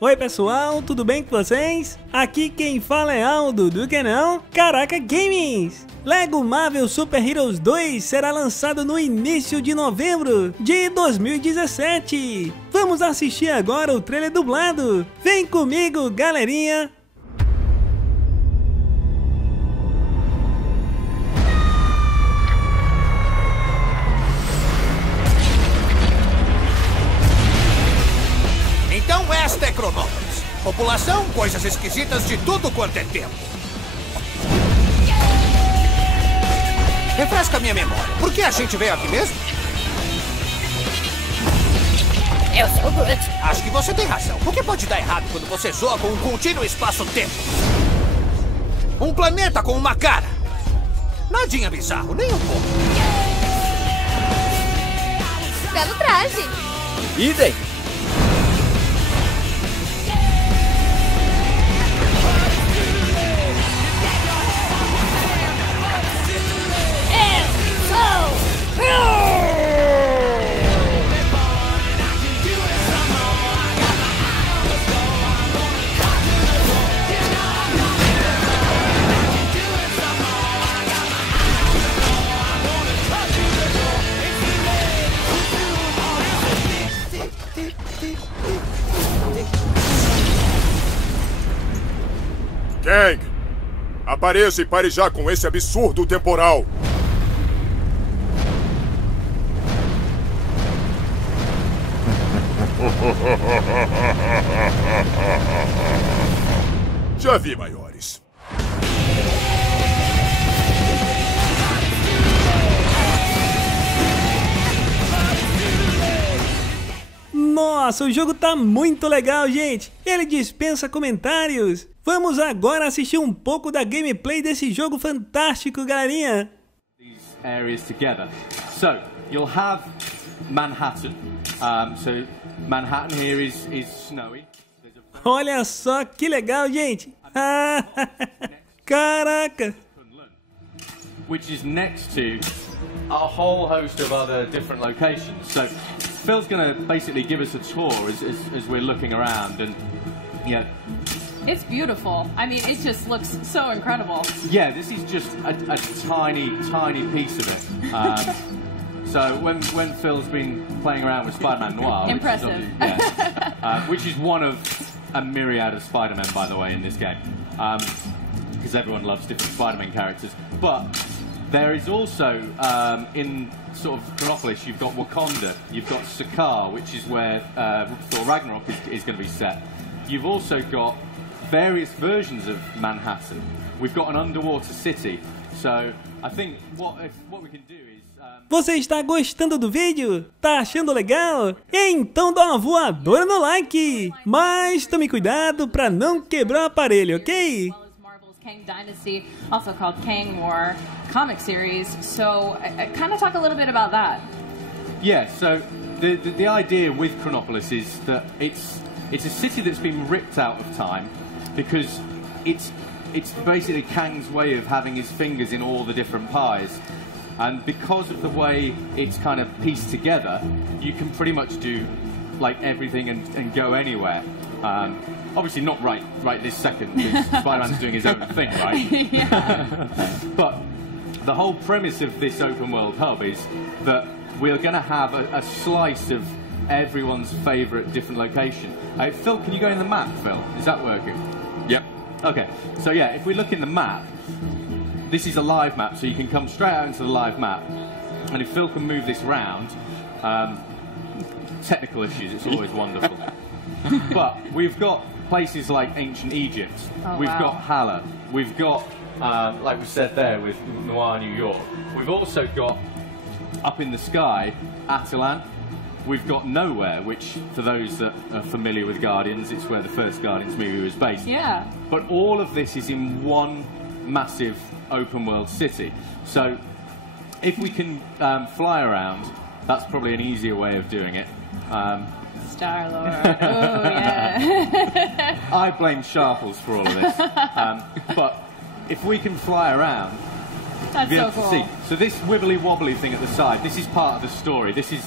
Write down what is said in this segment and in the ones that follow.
Oi pessoal, tudo bem com vocês? Aqui quem fala é Aldo do canal Caraca Games. Lego Marvel Super Heroes 2 será lançado no início de novembro de 2017. Vamos assistir agora o trailer dublado. Vem comigo, galerinha! Então esta é Chronopolis. População, coisas esquisitas de tudo quanto é tempo. Refresca minha memória. Por que a gente veio aqui mesmo? Eu sou o Groot. Acho que você tem razão. O que pode dar errado quando você soa com um contínuo espaço-tempo? Um planeta com uma cara. Nadinha bizarro, nem um pouco. Belo traje. Idem! Kang, apareça e pare já com esse absurdo temporal. Já vi maiores. Nossa, o jogo tá muito legal, gente. Ele dispensa comentários. Vamos agora assistir um pouco da gameplay desse jogo fantástico, galerinha. These areas together. So you'll have Manhattan. So Manhattan here is snowy. Olha só que legal, gente. Caraca. Which is next to a whole host of other different locations. So Phil's going to basically give us a tour as we're looking around, and yeah. It's beautiful. I mean, it just looks so incredible. Yeah, this is just a tiny, tiny piece of it. So when Phil's been playing around with Spider-Man Noir, Impressive. Which is one of a myriad of Spider-Men, by the way, in this game, because everyone loves different Spider-Man characters. But there is also, in sort of Chronopolis, you've got Wakanda, you've got Sakaar, which is where Thor Ragnarok is going to be set. You've also got various versions of Manhattan. We've got an underwater city. So I think what we can do is... Você está gostando do vídeo? Tá achando legal? Então dá uma voadora no like! Mas tome cuidado para não quebrar o aparelho, ok? Kang Dynasty, also called Kang War comic series. So kind of talk a little bit about that. Yeah, so the idea with Chronopolis is that it's a city that's been ripped out of time because it's basically Kang's way of having his fingers in all the different pies. And because of the way it's kind of pieced together, you can pretty much do like everything and go anywhere. Obviously not right this second, because Spider-Man's doing his own thing, right? But the whole premise of this open world hub is that we're going to have a slice of everyone's favourite different location. Phil, can you go in the map, Phil? Is that working? Yep. Okay, so yeah, if we look in the map, this is a live map, so you can come straight out into the live map. And if Phil can move this round, technical issues, it's always wonderful. But we've got places like ancient Egypt, we've got Halle, we've got, like we said there, with Noir, New York. We've also got, up in the sky, Atalan. We've got Nowhere, which, for those that are familiar with Guardians, it's where the first Guardians movie was based. Yeah. But all of this is in one massive open world city. So if we can fly around, that's probably an easier way of doing it. Star-Lord. Oh, yeah. I blame Sharples for all of this. But if we can fly around, That's be able so to cool. see. So this wibbly-wobbly thing at the side, this is part of the story. This is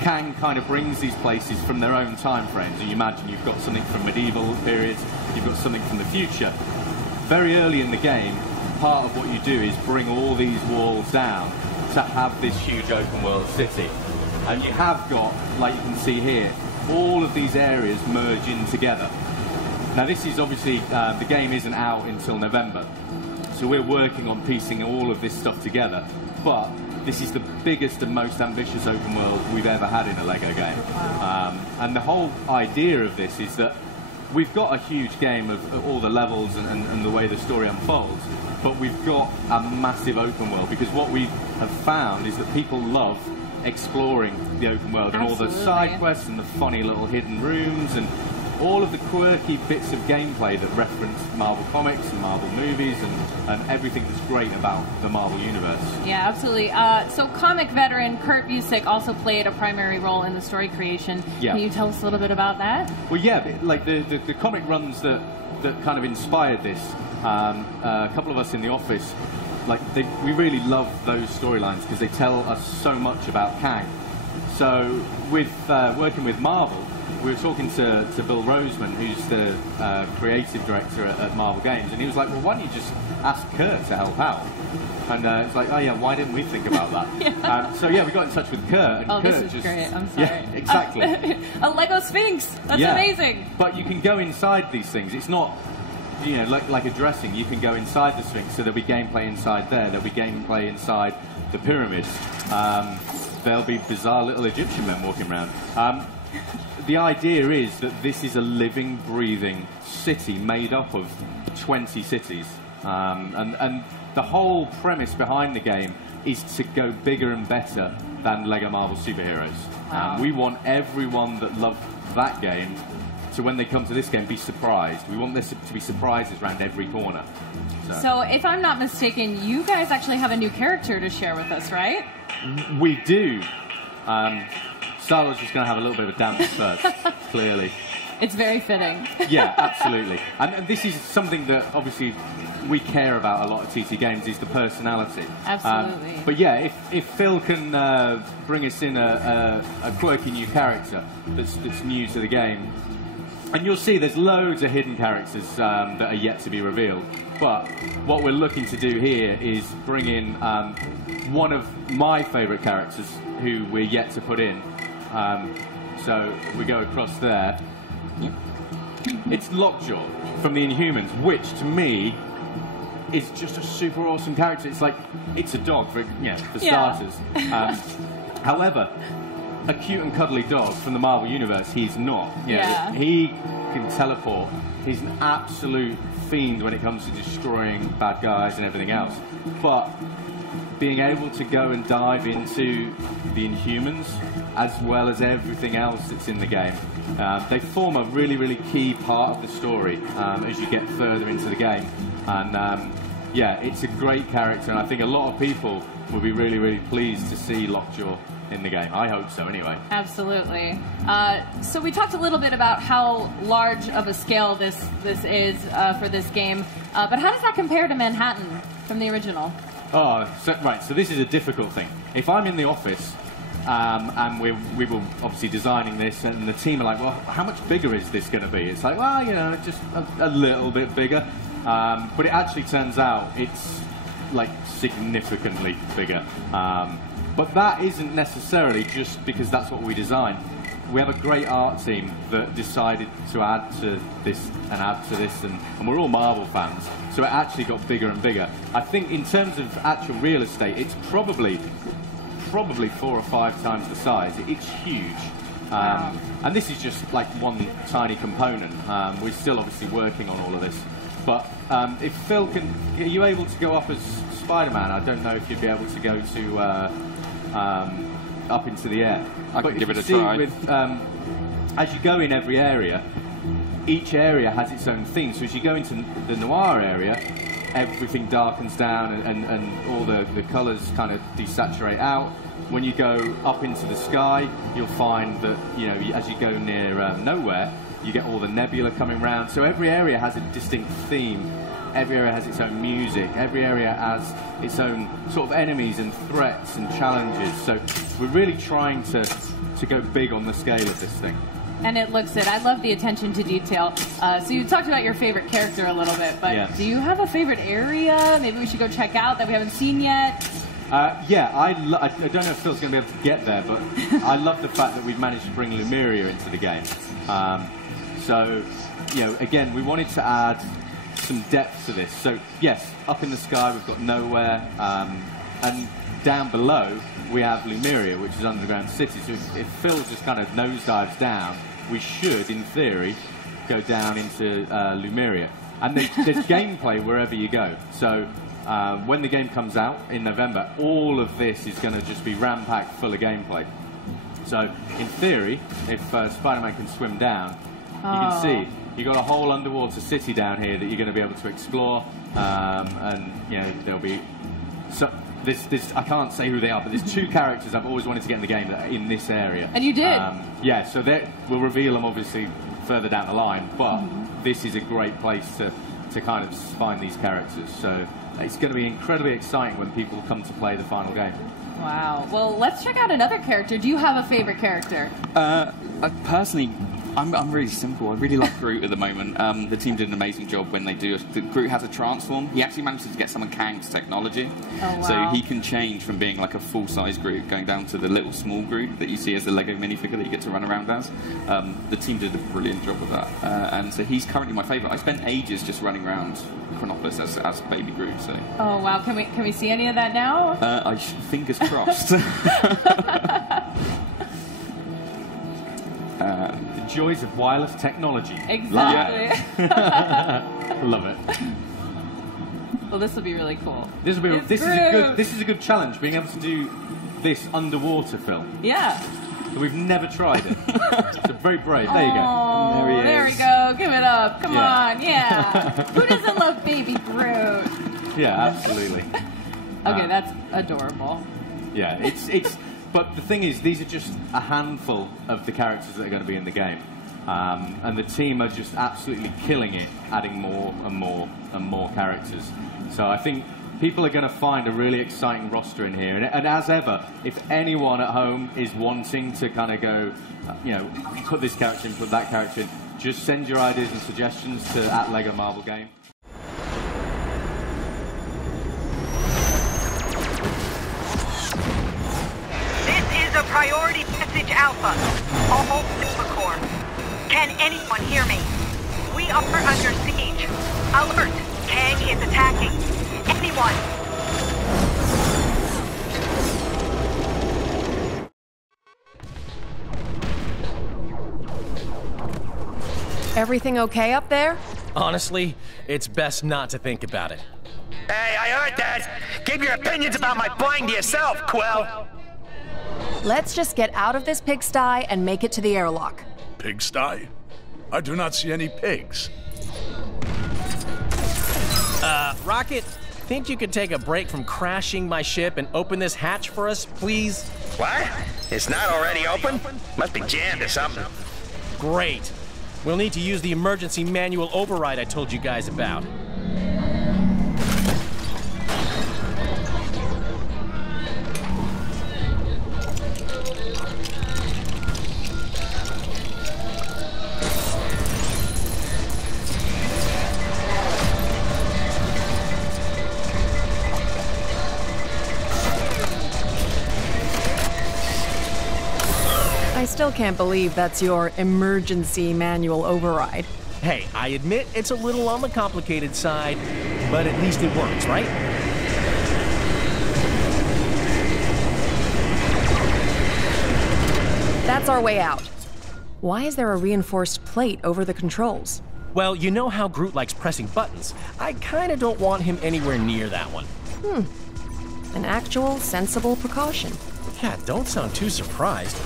Kang kind of brings these places from their own time frames. You imagine you've got something from medieval periods, you've got something from the future. Very early in the game, part of what you do is bring all these walls down to have this huge open world city. And you have got, like you can see here, all of these areas merge in together. Now this is obviously, the game isn't out until November, so we're working on piecing all of this stuff together, but this is the biggest and most ambitious open world we've ever had in a LEGO game. And the whole idea of this is that we've got a huge game of all the levels and the way the story unfolds, but we've got a massive open world, because what we have found is that people love exploring the open world and all the side quests and the funny little hidden rooms and all of the quirky bits of gameplay that reference Marvel comics and Marvel movies and everything that's great about the Marvel universe. Yeah, absolutely. So comic veteran Kurt Busiek also played a primary role in the story creation. Yeah. Can you tell us a little bit about that? Well, yeah, like the comic runs that kind of inspired this, a couple of us in the office, like we really love those storylines because they tell us so much about Kang. So with working with Marvel, we were talking to Bill Roseman, who's the creative director at Marvel Games, and he was like, well, why don't you just ask Kurt to help out? And it's like, oh yeah, why didn't we think about that? Yeah. So yeah, we got in touch with Kurt, and Kurt this is great, I'm sorry. Yeah, exactly. A Lego Sphinx, that's amazing. But you can go inside these things. It's not, you know, like a dressing. You can go inside the Sphinx, so there'll be gameplay inside there. There'll be gameplay inside the pyramids. There'll be bizarre little Egyptian men walking around. The idea is that this is a living, breathing city made up of 20 cities. And the whole premise behind the game is to go bigger and better than LEGO Marvel Superheroes. Wow. We want everyone that loved that game to, when they come to this game, be surprised. We want this to be surprises around every corner. So if I'm not mistaken, you guys actually have a new character to share with us, right? We do. Star-Lord's just going to have a little bit of a dance first, clearly. It's very fitting. Yeah, absolutely. And this is something that, obviously, we care about a lot at TT Games, is the personality. Absolutely. But yeah, if Phil can bring us in a quirky new character that's new to the game, and you'll see there's loads of hidden characters that are yet to be revealed. But what we're looking to do here is bring in one of my favourite characters who we're yet to put in. So we go across there. It's Lockjaw from the Inhumans, which to me is just a super awesome character. It's like, it's a dog for starters. However, a cute and cuddly dog from the Marvel Universe, he's not. Yeah. He can teleport. He's an absolute fiend when it comes to destroying bad guys and everything else. But being able to go and dive into the Inhumans, as well as everything else that's in the game, they form a really, really key part of the story as you get further into the game. And yeah, it's a great character, and I think a lot of people will be really, really pleased to see Lockjaw in the game. I hope so, anyway. Absolutely. So we talked a little bit about how large of a scale this is for this game, but how does that compare to Manhattan from the original? Oh, so this is a difficult thing. If I'm in the office and we were obviously designing this, and the team are like, well, how much bigger is this going to be? It's like, well, you know, just a little bit bigger. But it actually turns out it's like significantly bigger. But that isn't necessarily just because that's what we designed. We have a great art team that decided to add to this and add to this, and we're all Marvel fans, so it actually got bigger and bigger. I think in terms of actual real estate, it's probably 4 or 5 times the size. It's huge. Wow. And this is just like one tiny component. We're still obviously working on all of this. But if Phil can, are you able to go up as Spider-Man? I don't know if you'd be able to go to up into the air. I can give it a try. With, as you go in every area, each area has its own theme. So as you go into the noir area, everything darkens down and all the colours kind of desaturate out. When you go up into the sky, you'll find that, you know, as you go near nowhere, you get all the nebula coming around. So every area has a distinct theme Every area has its own music. Every area has its own sort of enemies and threats and challenges. So we're really trying to go big on the scale of this thing. And it looks it. I love the attention to detail. So you talked about your favorite character a little bit, but do you have a favorite area? Maybe we should go check out that we haven't seen yet? Yeah, I don't know if Phil's going to be able to get there, but I love the fact that we've managed to bring Lemuria into the game. So, you know, again, we wanted to add some depth to this. So, yes, up in the sky we've got nowhere, and down below we have Lemuria, which is underground city. So if Phil just kind of nosedives down, we should, in theory, go down into Lemuria. And there's gameplay wherever you go. So when the game comes out in November, all of this is going to just be ram-packed full of gameplay. So in theory, if Spider-Man can swim down, you can see you've got a whole underwater city down here that you're going to be able to explore, and you know there'll be this I can't say who they are, but there's two characters I've always wanted to get in the game that are in this area. And you did. Yeah, so we'll reveal them obviously further down the line, but this is a great place to kind of find these characters. So it's going to be incredibly exciting when people come to play the final game. Wow. Well, let's check out another character. Do you have a favorite character? Personally, I'm really simple. I really like Groot at the moment. The team did an amazing job when they do. Groot has a transform. He actually managed to get some of Kang's technology. Oh, wow. So he can change from being like a full-size Groot, going down to the little small Groot that you see as the Lego minifigure that you get to run around as. The team did a brilliant job with that. And so he's currently my favourite. I spent ages just running around Chronopolis as baby Groot. So. Oh, wow. Can we see any of that now? Fingers crossed. The joys of wireless technology. Exactly. Love it. Well, this will be really cool. This is a good challenge, being able to do this underwater film. Yeah. We've never tried it. So very brave. There you go. Oh, there we go. Give it up. Come on. Yeah. Who doesn't love baby Groot? Yeah, absolutely. Okay, that's adorable. Yeah, it's. But the thing is, these are just a handful of the characters that are going to be in the game. And the team are just absolutely killing it, adding more and more and more characters. So I think people are going to find a really exciting roster in here. And as ever, if anyone at home is wanting to kind of go, you know, put this character in, put that character in, just send your ideas and suggestions to @LegoMarvelGame. Priority message Alpha. All Supercorps. Can anyone hear me? We are under siege. Alert! Kang is attacking. Anyone? Everything okay up there? Honestly, it's best not to think about it. Hey, I heard that! Keep your opinions about my flying to yourself, Quill! Let's just get out of this pigsty and make it to the airlock. Pigsty? I do not see any pigs. Rocket, think you could take a break from crashing my ship and open this hatch for us, please? What? It's not already open? Must be jammed or something. Great. We'll need to use the emergency manual override I told you guys about. I still can't believe that's your emergency manual override. Hey, I admit it's a little on the complicated side, but at least it works, right? That's our way out. Why is there a reinforced plate over the controls? Well, you know how Groot likes pressing buttons. I kinda don't want him anywhere near that one. An actual, sensible precaution. Yeah, don't sound too surprised.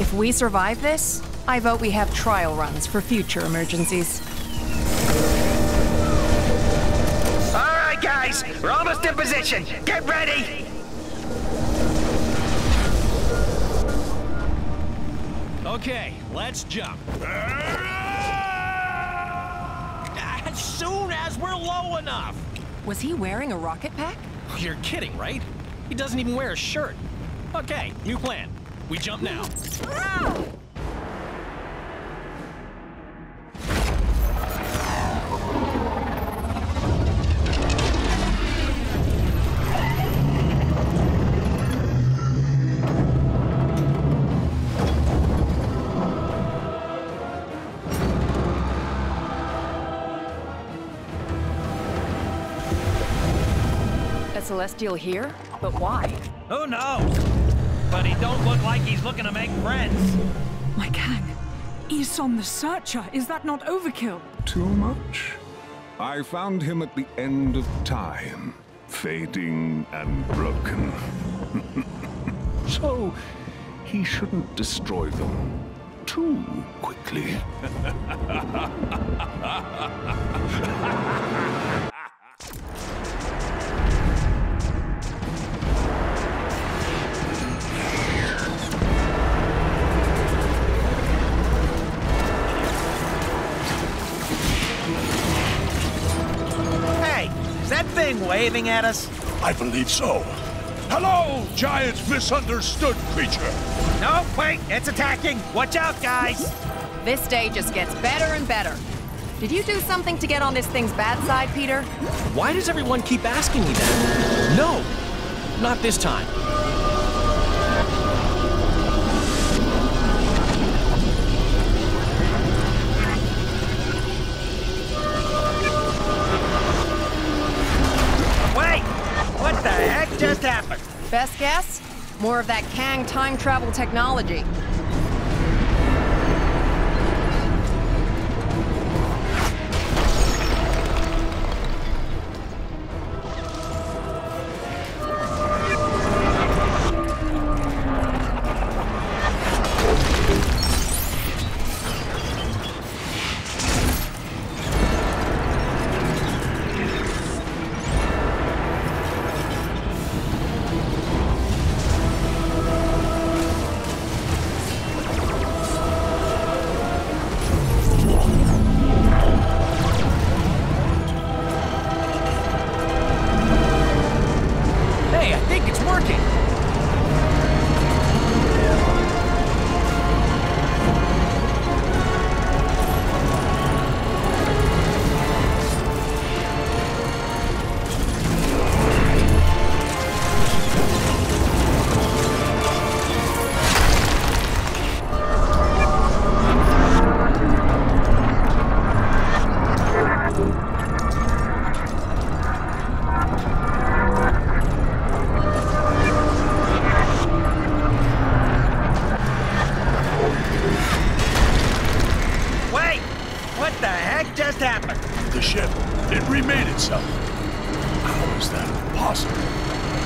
If we survive this, I vote we have trial runs for future emergencies. All right, guys, we're almost in into position. Get ready. Okay, let's jump. As soon as we're low enough. Was he wearing a rocket pack? You're kidding, right? He doesn't even wear a shirt. Okay, new plan. We jump now. Celestial here? But why? Who knows? But he don't look like he's looking to make friends. My Kang, he's on the searcher. Is that not overkill? Too much? I found him at the end of time, fading and broken. So, he shouldn't destroy them too quickly. Waving at us? I believe so. Hello, giant misunderstood creature. No, wait, it's attacking. Watch out, guys. This day just gets better and better. Did you do something to get on this thing's bad side, Peter? Why does everyone keep asking me that? No, not this time. What the heck just happened? Best guess? More of that Kang time travel technology.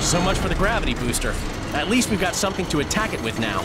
So much for the gravity booster. At least we've got something to attack it with now.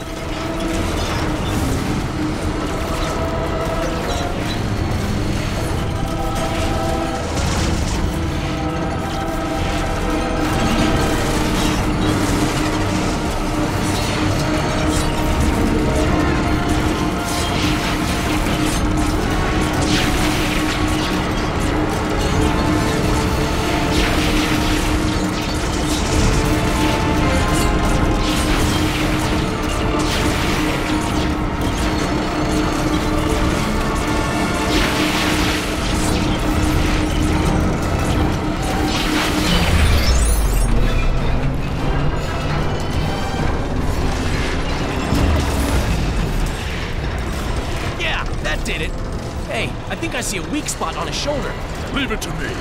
I see a weak spot on his shoulder. Leave it to me.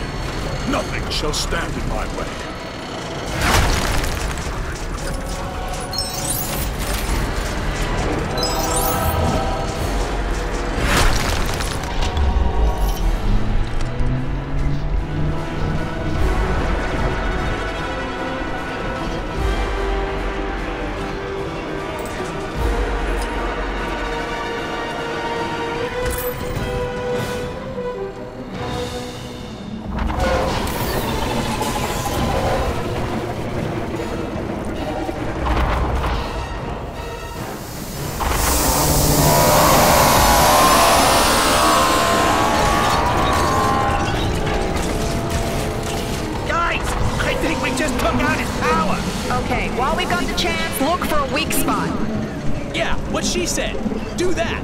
Nothing shall stand in my way. think we just took out his power. Okay, while we've got the chance, look for a weak spot. Yeah, what she said. Do that.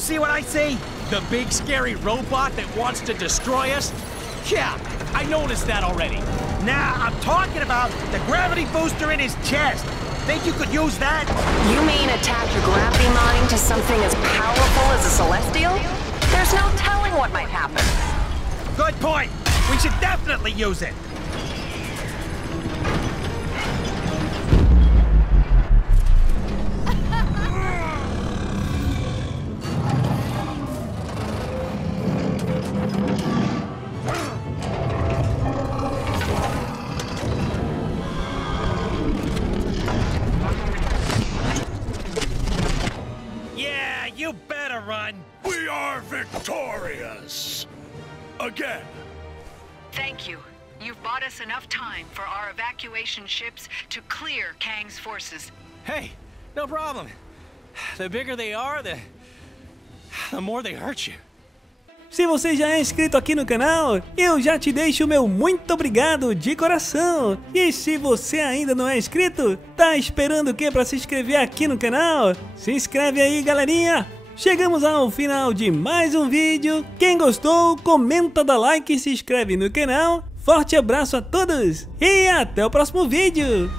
See what I see? The big scary robot that wants to destroy us? Yeah, I noticed that already. Nah, I'm talking about the gravity booster in his chest. Think you could use that? You mean attach a gravity mine to something as powerful as a celestial? There's no telling what might happen. Good point. We should definitely use it. You better run! We are victorious! Again! Thank you. You've bought us enough time for our evacuation ships to clear Kang's forces. Hey, no problem. The bigger they are, the more they hurt you. Se você já é inscrito aqui no canal, eu já te deixo o meu muito obrigado de coração. E se você ainda não é inscrito, tá esperando o que para se inscrever aqui no canal? Se inscreve aí, galerinha! Chegamos ao final de mais um vídeo. Quem gostou, comenta, dá like e se inscreve no canal. Forte abraço a todos e até o próximo vídeo!